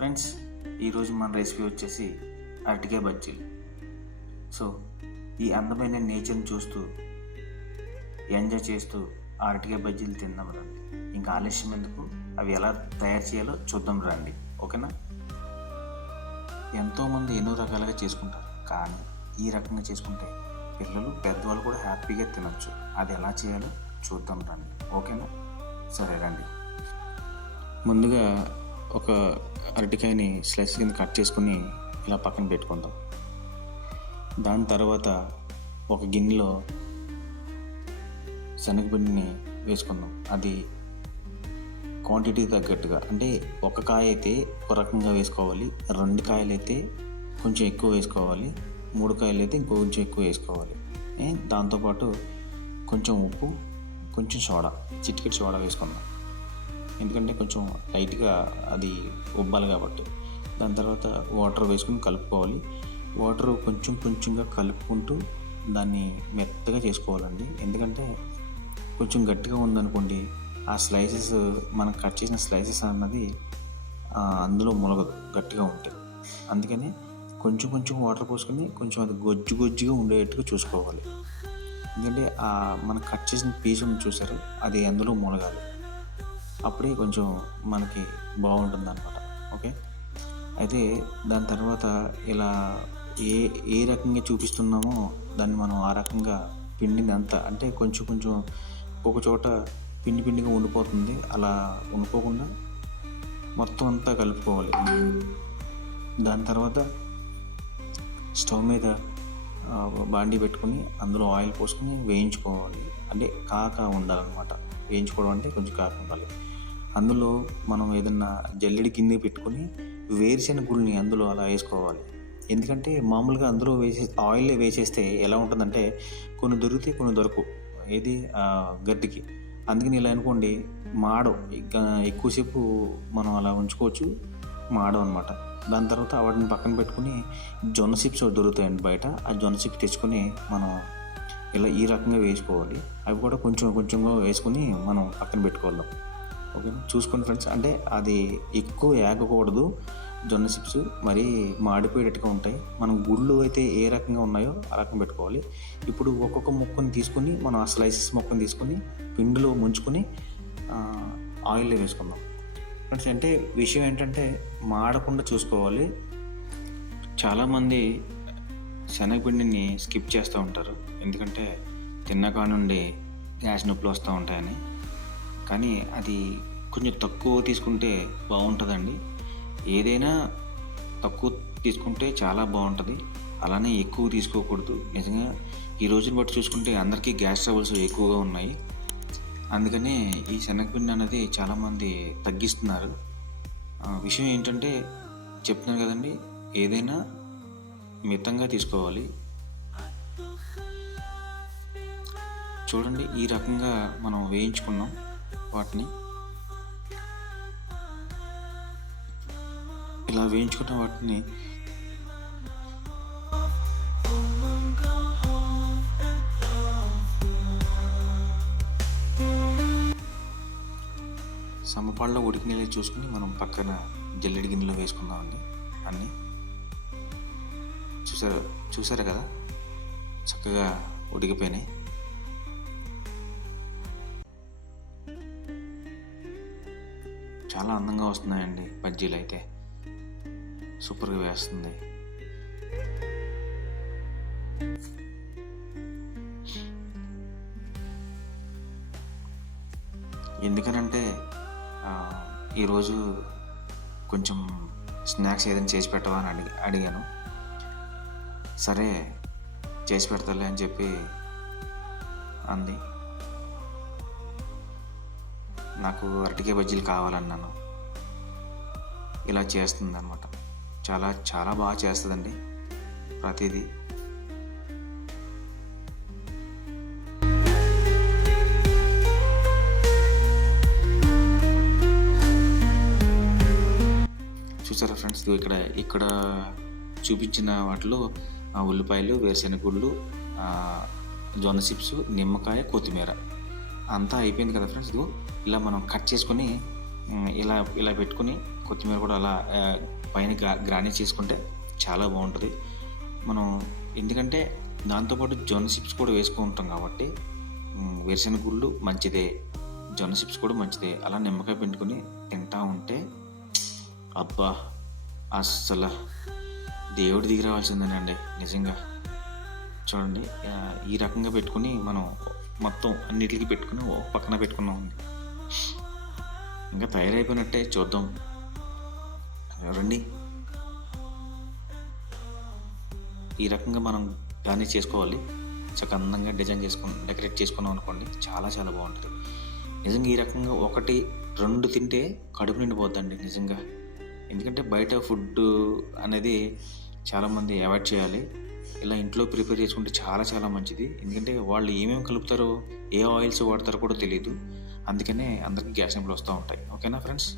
Friends, ఈరోజు మన recipe వచ్చేసి అరటికాయ బజ్జీలు. సో ఈ అందమైన నేచర్ని చూస్తూ ఎంజాయ్ చేస్తూ అరటికాయ బజ్జీలు తిందాం రండి. ఇంకా ఆలస్యం ఎందుకు, అవి ఎలా తయారు చేయాలో చూద్దాం రండి. ఓకేనా? ఎంతోమంది ఎన్నో రకాలుగా చేసుకుంటారు, కానీ ఈ రకంగా చేసుకుంటే పిల్లలు పెద్దవాళ్ళు కూడా హ్యాపీగా తినచ్చు. అది ఎలా చేయాలో చూద్దాం రండి. ఓకేనా? సరే రండి. ముందుగా ఒక అరటికాయని స్లైస్ కింద కట్ చేసుకుని ఇలా పక్కన పెట్టుకుందాం. దాని తర్వాత ఒక గిన్నెలో శనగపిండిని వేసుకుందాం. అది క్వాంటిటీ తగ్గట్టుగా, అంటే ఒక కాయ అయితే ఒక రకంగా వేసుకోవాలి, 2 కాయలు అయితే కొంచెం ఎక్కువ వేసుకోవాలి, 3 కాయలు అయితే ఇంకొంచెం ఎక్కువ వేసుకోవాలి. దాంతోపాటు కొంచెం ఉప్పు, కొంచెం సోడా, చిటికెడు సోడా వేసుకుందాం. ఎందుకంటే కొంచెం లైట్గా అది ఉబ్బాలి కాబట్టి. దాని తర్వాత వాటర్ వేసుకుని కలుపుకోవాలి. వాటర్ కొంచెం కొంచెంగా కలుపుకుంటూ దాన్ని మెత్తగా చేసుకోవాలండి. ఎందుకంటే కొంచెం గట్టిగా ఉందనుకోండి, ఆ స్లైసెస్ మనం కట్ చేసిన స్లైసెస్ అన్నది అందులో ములగదు గట్టిగా ఉంటే. అందుకని కొంచెం కొంచెం వాటర్ పోసుకొని కొంచెం అది గొజ్జుగా ఉండేట్టుగా చూసుకోవాలి. ఎందుకంటే మనం కట్ చేసిన పీస్ ఉంది చూసారు, అది అందులో ములగాలి. అప్పుడే కొంచెం మనకి బాగుంటుంది అన్నమాట. ఓకే, అయితే దాని తర్వాత ఇలా ఏ రకంగా చూపిస్తున్నామో దాన్ని మనం ఆ రకంగా పిండిని అంతా, అంటే కొంచెం కొంచెం ఒక చోట పిండిగా ఉండిపోతుంది. అలా ఉండిపోకుండా మొత్తం అంతా కలుపుకోవాలి. దాని తర్వాత స్టవ్ మీద బాండీ పెట్టుకుని అందులో ఆయిల్ పోసుకొని వేయించుకోవాలి. అంటే కాక ఉండాలన్నమాట. వేయించుకోవడం అంటే కొంచెం కాక ఉండాలి. అందులో మనం ఏదన్నా జల్లెడి గిన్నె పెట్టుకొని వేరుశెనగ గుళ్ళని అందులో అలా వేసుకోవాలి. ఎందుకంటే మామూలుగా అందులో ఆయిల్లో వేసేస్తే ఎలా ఉంటుందంటే కొన్ని దొరికితే కొన్ని దొరకవు, ఏది గడ్డికి. అందుకని ఇలా అనుకోండి, మాడవు. ఎక్కువసేపు మనం అలా ఉంచుకోవచ్చు, మాడవు అనమాట. దాని తర్వాత వాటిని పక్కన పెట్టుకుని జొన్న చిప్స్ దొరుకుతాయండి బయట. ఆ జొన్న చిప్స్ తెచ్చుకొని మనం ఇలా ఈ రకంగా వేసుకోవాలి. అవి కూడా కొంచెం కొంచెంగా వేసుకొని మనం పక్కన పెట్టుకోవాలి. ఓకేనా? చూసుకోండి ఫ్రెండ్స్, అంటే అది ఎక్కువ ఏగకూడదు. జొన్న చిప్స్ మరీ మాడిపోయేటట్టుగా ఉంటాయి. మనం గుళ్ళు అయితే ఏ రకంగా ఉన్నాయో ఆ రకం పెట్టుకోవాలి. ఇప్పుడు ఒక్కొక్క ముక్కని తీసుకొని మనం ఆ స్లైసెస్ ముక్కని తీసుకొని పిండిలో ముంచుకొని ఆయిల్లో వేసుకుందాం ఫ్రెండ్స్. అంటే విషయం ఏంటంటే మాడకుండా చూసుకోవాలి. చాలామంది శనగపిండిని స్కిప్ చేస్తూ ఉంటారు, ఎందుకంటే తిన్నకా నుండి గ్యాస్ నొప్పులు వస్తూ ఉంటాయని. కానీ అది కొంచెం తక్కువ తీసుకుంటే బాగుంటుందండి. ఏదైనా తక్కువ తీసుకుంటే చాలా బాగుంటుంది, అలానే ఎక్కువ తీసుకోకూడదు. నిజంగా ఈ రోజుని బట్టి చూసుకుంటే అందరికీ గ్యాస్ ట్రబుల్స్ ఎక్కువగా ఉన్నాయి. అందుకనే ఈ శనగపిండి అనేది చాలామంది తగ్గిస్తున్నారు. విషయం ఏంటంటే చెప్తున్నాను కదండి, ఏదైనా మితంగా తీసుకోవాలి. చూడండి, ఈ రకంగా మనం వేయించుకున్నాం వాటిని. ఇలా వేయించుకున్న వాటిని సమపాళ్ళలో ఉడికినవి చూసుకుని మనం పక్కన జల్లెడి గిన్నెలో వేసుకుందామండి. అన్నీ చూసారా కదా, చక్కగా ఉడికిపోయినాయి. చాలా అందంగా వస్తున్నాయండి బజ్జీలు అయితే, సూపర్గా వేస్తుంది. ఎందుకనంటే ఈరోజు కొంచెం స్నాక్స్ ఏదైనా చేసి పెట్టవా అని అడిగాను. సరే చేసి పెడతాలే అని చెప్పి అంది. నాకు అరటికాయ బజ్జీలు కావాలన్నాను. ఇలా చేస్తుంది అనమాట. చాలా చాలా బాగా చేస్తుందండి ప్రతిదీ. చూసారా ఫ్రెండ్స్, ఇక్కడ చూపించిన వాటిలో ఉల్లిపాయలు, వేరుశెనగ గుళ్ళు, జొన్న చిప్స్, నిమ్మకాయ, కొత్తిమీర అంతా అయిపోయింది కదా ఫ్రెండ్స్. ఇలా మనం కట్ చేసుకొని ఇలా పెట్టుకుని కొత్తిమీర కూడా అలా పైన గార్నిష్ చేసుకుంటే చాలా బాగుంటుంది. మనం ఎందుకంటే దాంతోపాటు జొన్న చిప్స్ కూడా వేసుకుంటాం కాబట్టి వేరుశనగ గుళ్ళు మంచిదే, జొన్న చిప్స్ కూడా మంచిదే. అలా నిమ్మకాయ పిండుకొని తింటా ఉంటే అబ్బా అస్సలు దేవుడు దిగి రావాల్సిందేనండి నిజంగా. చూడండి ఈ రకంగా పెట్టుకుని మనం మొత్తం అన్నిటికీ పెట్టుకుని ఒక పక్కన పెట్టుకున్నాం. ఇంకా తయారైపోయినట్టే, చూద్దాం రండి. ఈ రకంగా మనం గార్నిష్ చేసుకోవాలి. చక్కగా అందంగా డెకరేట్ చేసుకున్నాం అనుకోండి, చాలా చాలా బాగుంటుంది నిజంగా. ఈ రకంగా 1, 2 తింటే కడుపు నిండిపోద్దండి నిజంగా. ఎందుకంటే బయట ఫుడ్ అనేది చాలామంది అవాయిడ్ చేయాలి. ఇలా ఇంట్లో ప్రిపేర్ చేసుకుంటే చాలా చాలా మంచిది. ఎందుకంటే వాళ్ళు ఏమేమి కలుపుతారో, ఏ ఆయిల్స్ వాడతారో కూడా తెలియదు. అందుకనే అందరికీ గ్యాస్ ట్రబుల్ వస్తూ ఉంటాయి. ఓకేనా ఫ్రెండ్స్?